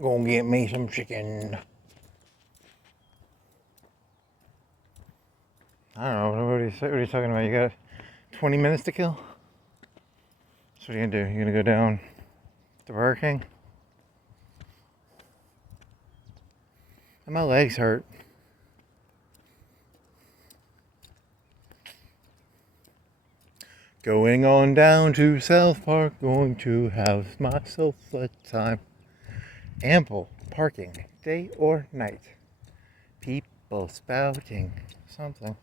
Go and get me some chicken. I don't know, what are you talking about? You got 20 minutes to kill? So what are you gonna do? You're gonna go down to Burger King? And my legs hurt. Going on down to South Park, going to have myself a time. Ample parking, day or night. People spouting something.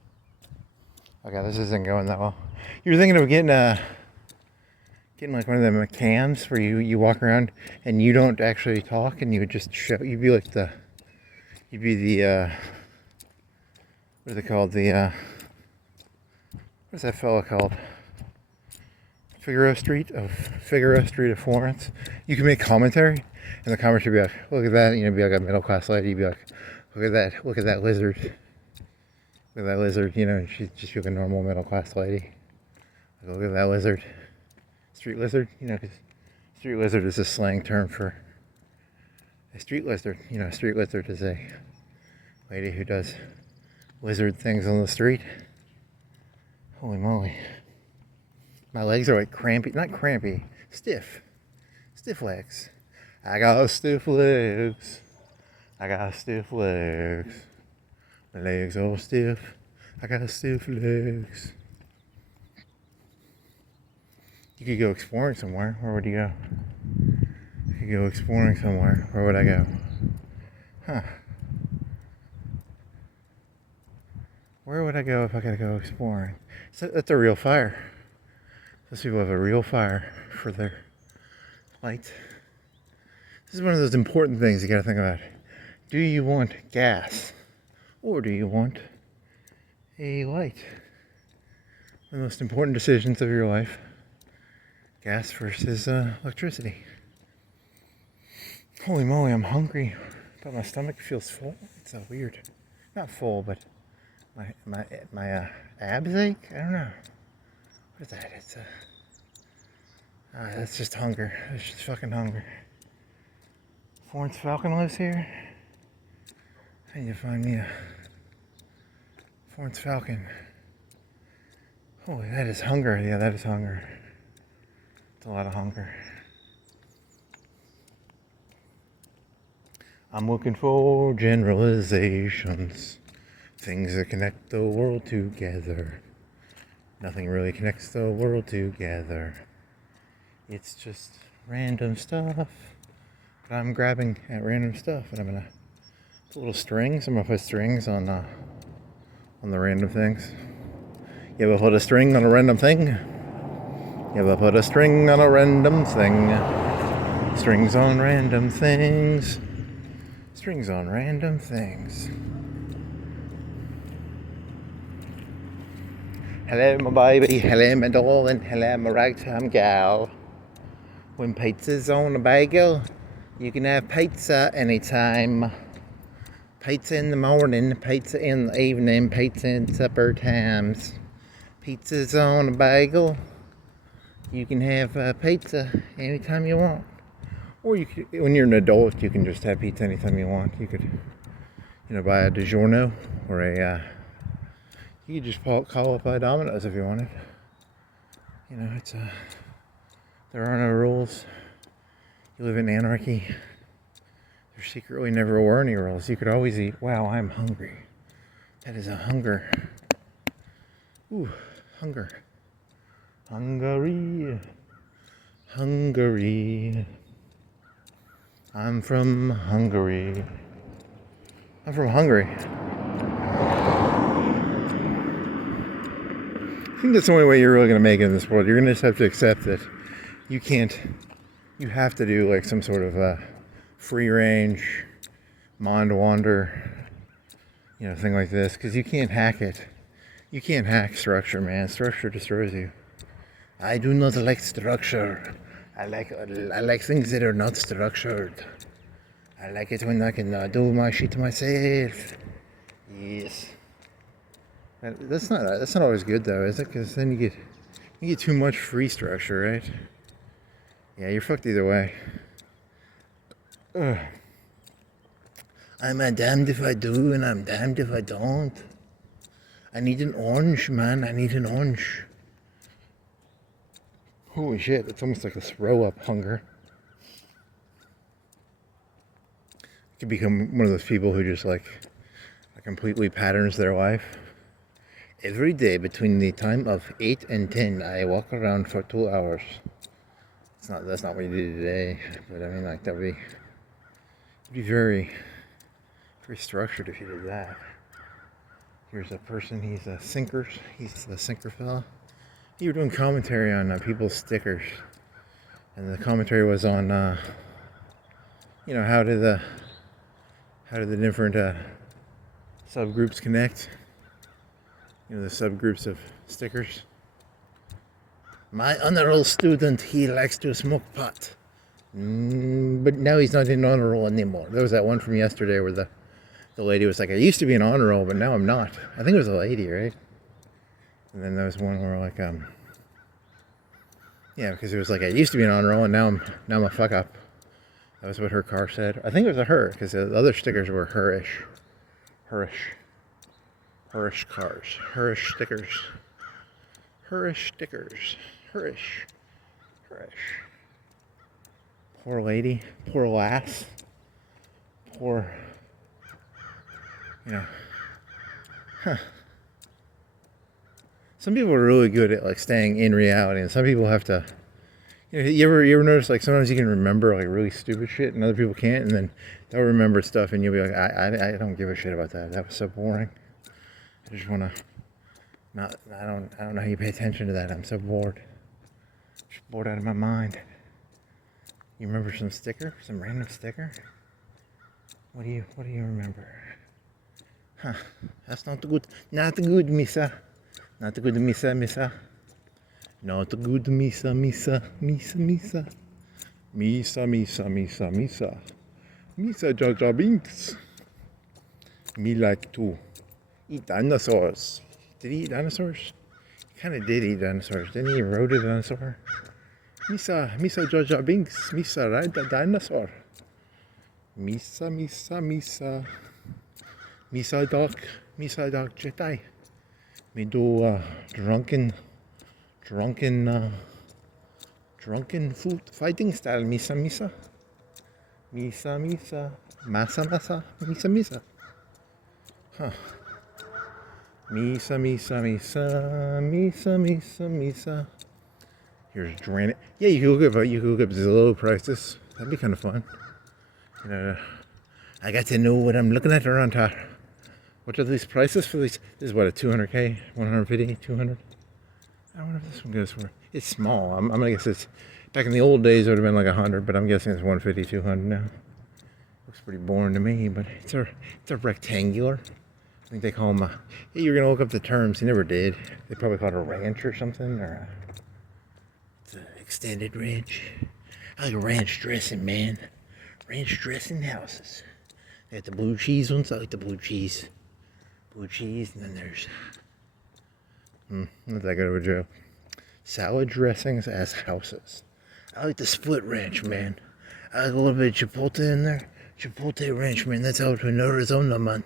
Okay, this isn't going that well. You were thinking of getting like one of them cams where you walk around and you don't actually talk and you would just show. You'd be the what are they called? What's that fella called? Figaro Street of Florence. You can make commentary, and the comments would be like, "Look at that," be like a middle class lady. You'd be like, "Look at that lizard. Look at that lizard." And she'd just be like a normal middle class lady. Like, look at that lizard, street lizard. Because street lizard is a slang term for a street lizard. A street lizard is a lady who does lizard things on the street. Holy moly. My legs are like crampy, not crampy, stiff legs. I got stiff legs. My legs all stiff. I got stiff legs. You could go exploring somewhere. Where would you go? You could go exploring somewhere. Where would I go? Huh. Where would I go if I could go exploring? That's a real fire. Those people have a real fire for their light. This is one of those important things you gotta think about. Do you want gas or do you want a light? One of the most important decisions of your life. Gas versus electricity. Holy moly, I'm hungry, but my stomach feels full. It's so weird. Not full, but my abs ache? I don't know. What is that? It's that's just hunger. It's just fucking hunger. Florence Falcon lives here. I need to find me a Florence Falcon. Holy, that is hunger. Yeah, that is hunger. It's a lot of hunger. I'm looking for generalizations. Things that connect the world together. Nothing really connects the world together. It's just random stuff. But I'm grabbing at random stuff and I'm gonna put little strings. I'm gonna put strings on the random things. You ever put a string on a random thing? You ever put a string on a random thing? Strings on random things. Strings on random things. Hello, my baby. Hello, my darling. Hello, my ragtime gal. When pizza's on a bagel, you can have pizza anytime. Pizza in the morning, pizza in the evening, pizza in supper times. Pizza's on a bagel. You can have pizza anytime you want. Or you could, when you're an adult, you can just have pizza anytime you want. You could, buy a DiGiorno or you could just call up Domino's if you wanted. It's there are no rules. You live in anarchy. There secretly never were any rules. You could always eat. Wow, I'm hungry. That is a hunger. Ooh, hunger. Hungary. I'm from Hungary. I'm from Hungary. I think that's the only way you're really going to make it in this world. You're going to just have to accept that you have to do like some sort of free range, mind wander, thing like this, because you can't hack it. You can't hack structure, man. Structure destroys you. I do not like structure. I like things that are not structured. I like it when I can do my shit myself. Yes. That's not always good though, is it? Because then you get too much free structure, right? Yeah, you're fucked either way. Ugh. I'm damned if I do and I'm damned if I don't. I need an orange, man. I need an orange. Holy shit, it's almost like a throw up hunger. I could become one of those people who just like completely patterns their life. Every day between the time of 8 and 10, I walk around for 2 hours. That's not what you do today, but I mean, like, that'd be very, very structured if you did that. Here's a person, he's the sinker fella. You were doing commentary on people's stickers, and the commentary was on, how do the different subgroups connect? The subgroups of stickers. My honor roll student, he likes to smoke pot, but now he's not in honor roll anymore. There was that one from yesterday where the lady was like, I used to be an honor roll, but now I'm not. I think it was a lady, right? And then there was one where like, because it was like, I used to be an honor roll, and now I'm a fuck up. That was what her car said. I think it was a her, because the other stickers were herish cars, herish stickers, herish. Poor lady, poor lass, poor, Some people are really good at like staying in reality, and some people have to. You ever notice like sometimes you can remember like really stupid shit, and other people can't, and then they'll remember stuff, and you'll be like, I don't give a shit about that. That was so boring. I just wanna not. I don't know how you pay attention to that. I'm so bored. Just bored out of my mind. You remember some random sticker? What do you remember? Huh? That's not good. Not good, missa. Not good, missa. Not good, missa. Missa, Jar Jar Binks. Me like to eat dinosaurs. Did he eat dinosaurs? He kind of did eat dinosaurs. Didn't he? Rode a dinosaur. Missa, Jar Jar Binks. Missa, ride the dinosaur. Missa. Missa Doc Jedi. Me do drunken food fighting style. Missa. Massa. Missa. Huh. Missa. Here's Drain. Yeah, you could look up Zillow prices. That'd be kind of fun. I got to know what I'm looking at around here. What are these prices for these? This is what, a 200K, 150, 200. I wonder if this one goes for. It's small. I'm gonna guess it's. Back in the old days, it would have been like 100, but I'm guessing it's 150, 200 now. Looks pretty boring to me, but it's a rectangular. I think they call them you're gonna look up the terms. You never did. They probably call it a ranch or something, or it's an extended ranch. I like ranch dressing, man. Ranch dressing houses. They got the blue cheese ones. I like the blue cheese. Blue cheese, and then there's not that good of a joke. Salad dressings as houses. I like the split ranch, man. I like a little bit of chipotle in there. Chipotle ranch, man. That's out in Arizona, man.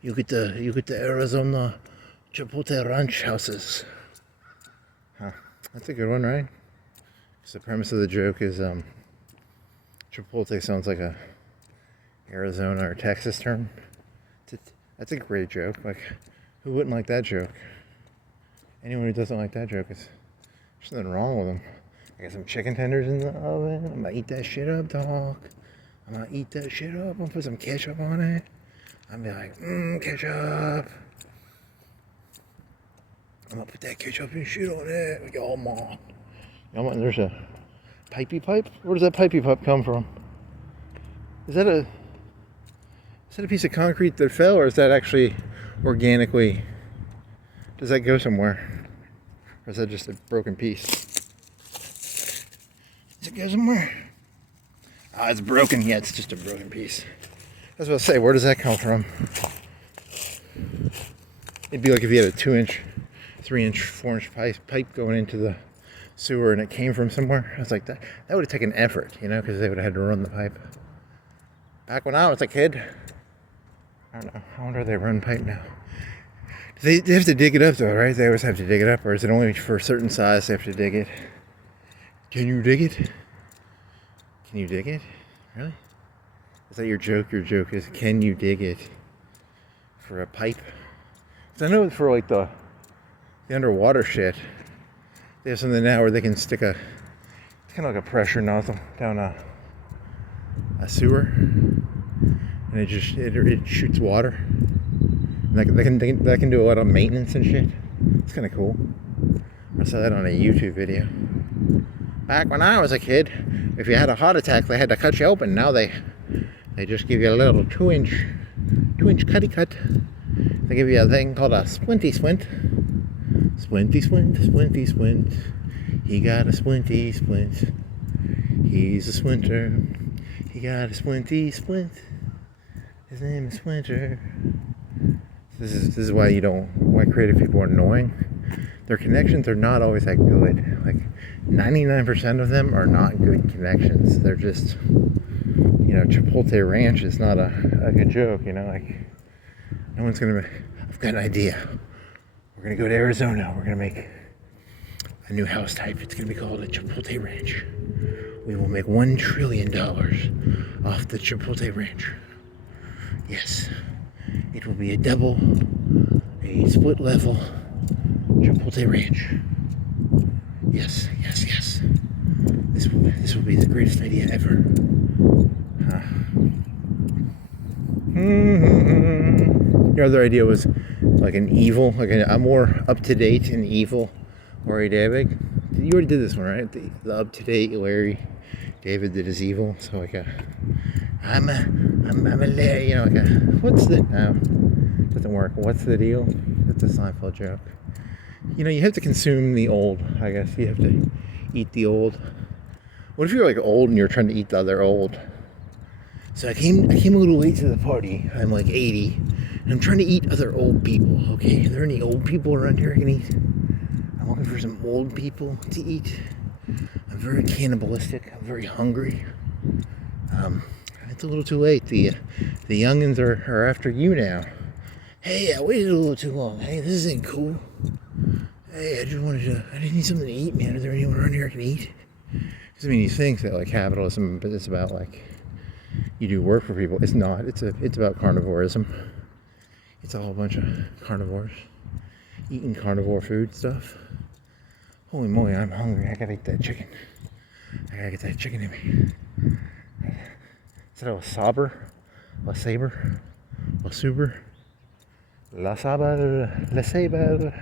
You get the Arizona chipotle ranch houses. Huh. That's a good one, right? Because the premise of the joke is chipotle sounds like a Arizona or Texas term. That's a great joke. Like, who wouldn't like that joke? Anyone who doesn't like that joke, there's nothing wrong with them. I got some chicken tenders in the oven. I'm gonna eat that shit up, dog. I'm gonna put some ketchup on it. I'm gonna be like, ketchup. I'm gonna put that ketchup and shit on it. Y'all man. There's a pipey pipe? Where does that pipey pipe come from? Is that a piece of concrete that fell, or is that actually organically? Does that go somewhere? Or is that just a broken piece? Does it go somewhere? Ah, it's broken. Yeah, it's just a broken piece. I was about to say, where does that come from? It'd be like if you had a 2-inch, 3-inch, 4-inch pipe going into the sewer and it came from somewhere. I was like, that would have taken effort, because they would have had to run the pipe. Back when I was a kid, I don't know. I wonder if they run pipe now. They have to dig it up though, right? They always have to dig it up, or is it only for a certain size they have to dig it? Can you dig it? Can you dig it? Really? Is that your joke? Your joke is, can you dig it for a pipe? Because I know for like the underwater shit, they have something now where they can stick it's kind of like a pressure nozzle down a sewer, and it shoots water. And that can do a lot of maintenance and shit. It's kind of cool. I saw that on a YouTube video. Back when I was a kid, if you had a heart attack, they had to cut you open. Now they just give you a little 2-inch cutty cut. They give you a thing called a splinty splint. Splinty splint, splinty splint. He got a splinty splint. He's a splinter. He got a splinty splint. His name is Splinter. This is why creative people are annoying. Their connections are not always that good. Like 99% of them are not good connections. They're just, Chipotle Ranch is not a good joke, like no one's gonna I've got an idea. We're gonna go to Arizona. We're gonna make a new house type. It's gonna be called a Chipotle Ranch. We will make $1 trillion off the Chipotle Ranch. Yes. It will be a split level Chipotle Ranch. Yes. This will be the greatest idea ever. Your other idea was like an evil, like a more up-to-date and evil Larry David. You already did this one, right? The up-to-date Larry David that is evil. So like I'm a Larry, what's the, no, doesn't work. What's the deal? That's a Seinfeld joke. You have to consume the old, I guess. You have to eat the old. What if you're like old and you're trying to eat the other old? So I came a little late to the party. I'm like 80, and I'm trying to eat other old people. Okay, are there any old people around here I can eat? I'm looking for some old people to eat. I'm very cannibalistic. I'm very hungry. It's a little too late. The youngins are after you now. Hey, I waited a little too long. Hey, this isn't cool. Hey, I didn't need something to eat, man. Is there anyone around here I can eat? Because you think that like capitalism is about like you do work for people. It's not. It's about carnivorism. It's a whole bunch of carnivores eating carnivore food stuff. Holy moly, I'm hungry. I gotta eat that chicken. I gotta get that chicken in me. Is that a saber? La saber? La super? La saber? La saber?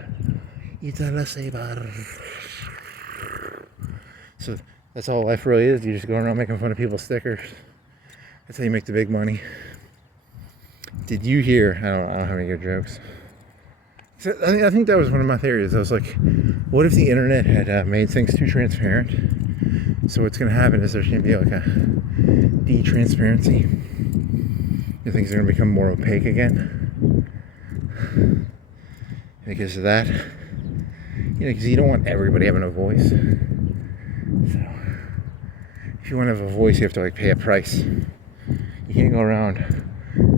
It's a la saber. So that's all life really is. You just go around making fun of people's stickers. That's how you make the big money. Did you hear? I don't have any good jokes. So I think that was one of my theories. I was like, what if the internet had made things too transparent? So what's going to happen is there's going to be like a de-transparency. Things are going to become more opaque again. Because of that. Because you don't want everybody having a voice. So if you want to have a voice, you have to like pay a price. You can't go around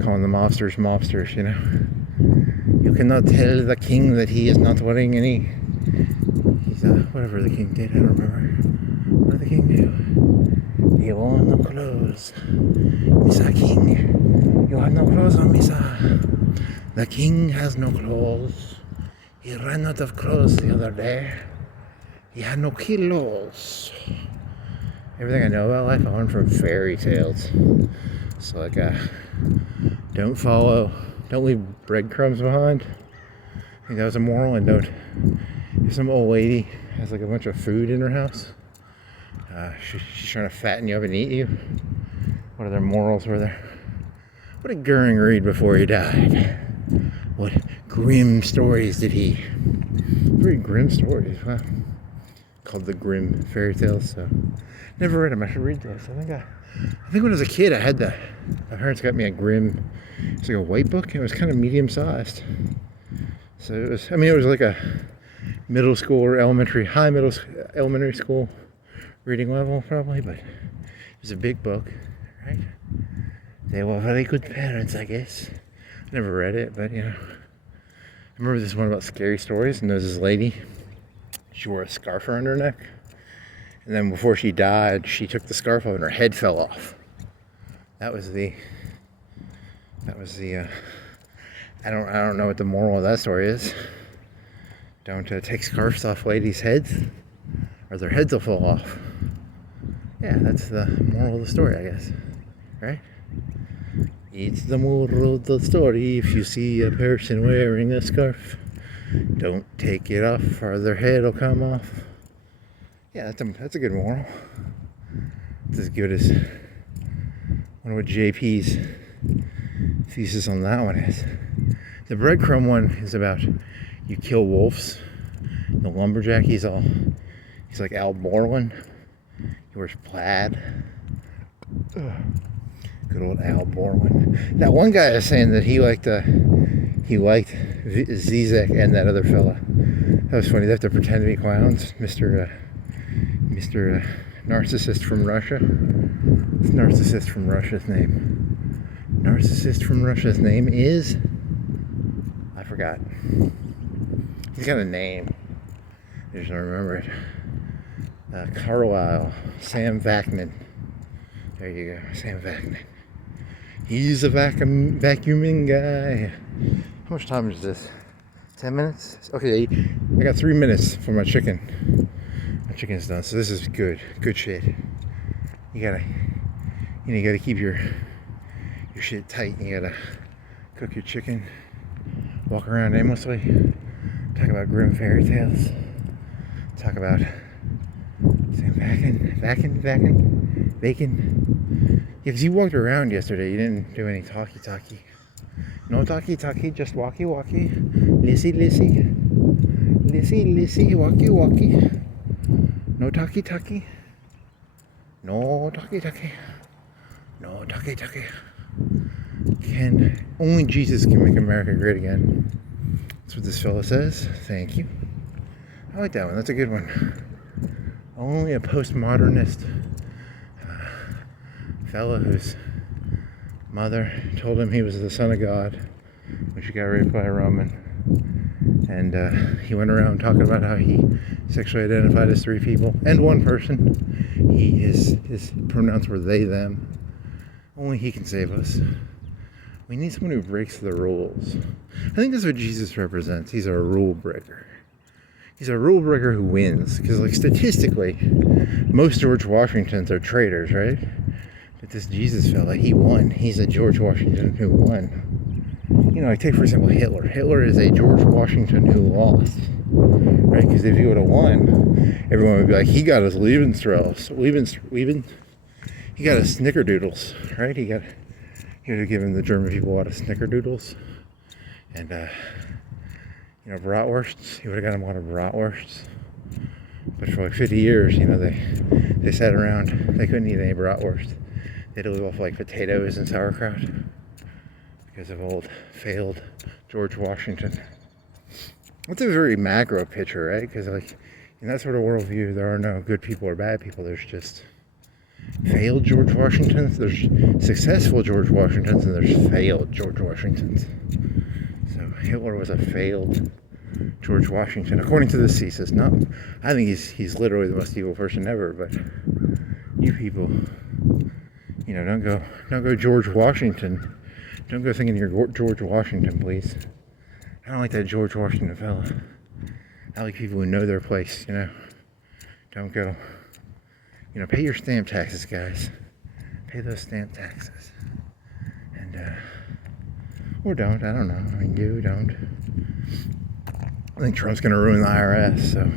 calling the mobsters. You cannot tell the king that he is not wearing any. He's whatever the king did. I don't remember. What did the king do? He wore no clothes. Mr. King, you have no clothes on, Mr. The king has no clothes. He ran out of clothes the other day. He had no kilos. Everything I know about life I learned from fairy tales. So like, don't leave breadcrumbs behind. I think that was a moral. And if some old lady has like a bunch of food in her house, she's trying to fatten you up and eat you. What other morals were there? What did Goering read before he died? What grim stories did he? Very grim stories, wow. Called the Grimm fairy tales. So never read them. I should read those. I think when I was a kid, my parents got me a Grimm. It's like a white book. It was kind of medium sized. So it was like a middle school or elementary school reading level probably, but it was a big book, right? They were very good parents, I guess. Never read it, but I remember this one about scary stories, and there's this lady. She wore a scarf around her neck, and then before she died, she took the scarf off and her head fell off. That was the. I don't know what the moral of that story is. Don't take scarves off ladies' heads, or their heads will fall off. Yeah, that's the moral of the story, I guess. Right? It's the moral of the story. If you see a person wearing a scarf, don't take it off or their head will come off. Yeah, that's a good moral. It's as good as, I wonder what JP's thesis on that one is. The breadcrumb one is about you kill wolves. The lumberjack, he's like Al Borland. He wears plaid. Ugh. Good old Al Borland. That one guy is saying that he liked Zizek and that other fella. That was funny. They have to pretend to be clowns. Mr. Narcissist from Russia. What's Narcissist from Russia's name? Narcissist from Russia's name is? I forgot. He's got a name. I just don't remember it. Carlisle. Sam Vaknin. There you go. Sam Vaknin. He's a vacuuming guy. How much time is this? 10 minutes? Okay, I got 3 minutes for my chicken. My chicken's done, so this is good shit. You gotta keep your shit tight. You gotta cook your chicken, walk around aimlessly, talk about grim fairy tales, talk about Sam bacon. Yeah, because you walked around yesterday, you didn't do any talkie. No talkie, just walkie. Lissy, walkie. No talkie. No talkie. Only Jesus can make America great again. That's what this fella says. Thank you. I like that one. That's a good one. Only a postmodernist fella whose mother told him he was the son of God when she got raped by a Roman. And he went around talking about how he sexually identified as 3 people and 1 person. His pronouns were they, them. Only he can save us. We need someone who breaks the rules. I think that's what Jesus represents. He's a rule breaker. He's a rule breaker who wins. Because, like, statistically, most George Washingtons are traitors, right? But this Jesus fella, he won. He's a George Washington who won. Like, take, for example, Hitler. Hitler is a George Washington who lost. Right? Because if he would have won, everyone would be like, he got his Lebensstrauss. He got his snickerdoodles, right? He would have given the German people a lot of snickerdoodles. And, bratwursts. He would have got them a lot of bratwursts. But for like 50 years, they sat around. They couldn't eat any bratwurst. They had to live off like potatoes and sauerkraut because of old failed George Washington. That's a very macro picture, right? Because like in that sort of worldview, there are no good people or bad people. There's just failed George Washingtons. There's successful George Washingtons, and there's failed George Washingtons. So Hitler was a failed George Washington, according to this thesis. No, I think he's literally the most evil person ever. But you people, don't go George Washington. Don't go thinking you're George Washington, please. I don't like that George Washington fella. I like people who know their place. Don't go. Pay your stamp taxes, guys. Pay those stamp taxes, and or don't. I don't know. I mean, don't. I think Trump's going to ruin the IRS, so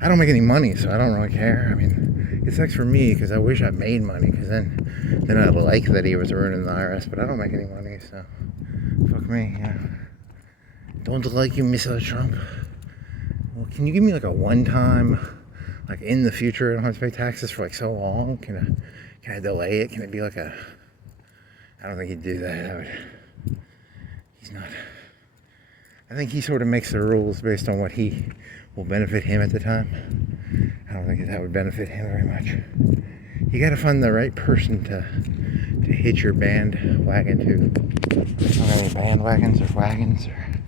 I don't make any money, so I don't really care. I mean, it sucks for me because I wish I made money, because then I'd like that he was ruining the IRS, but I don't make any money, so fuck me. Don't like you, Mr. Trump. Well, can you give me like a one-time, like in the future, I don't have to pay taxes for like so long? Can I delay it? Can it be like I don't think he'd do that. He's not. I think he sort of makes the rules based on what will benefit him at the time. I don't think that would benefit him very much. You got to find the right person to to hitch your bandwagon to. I don't got any bandwagons or wagons or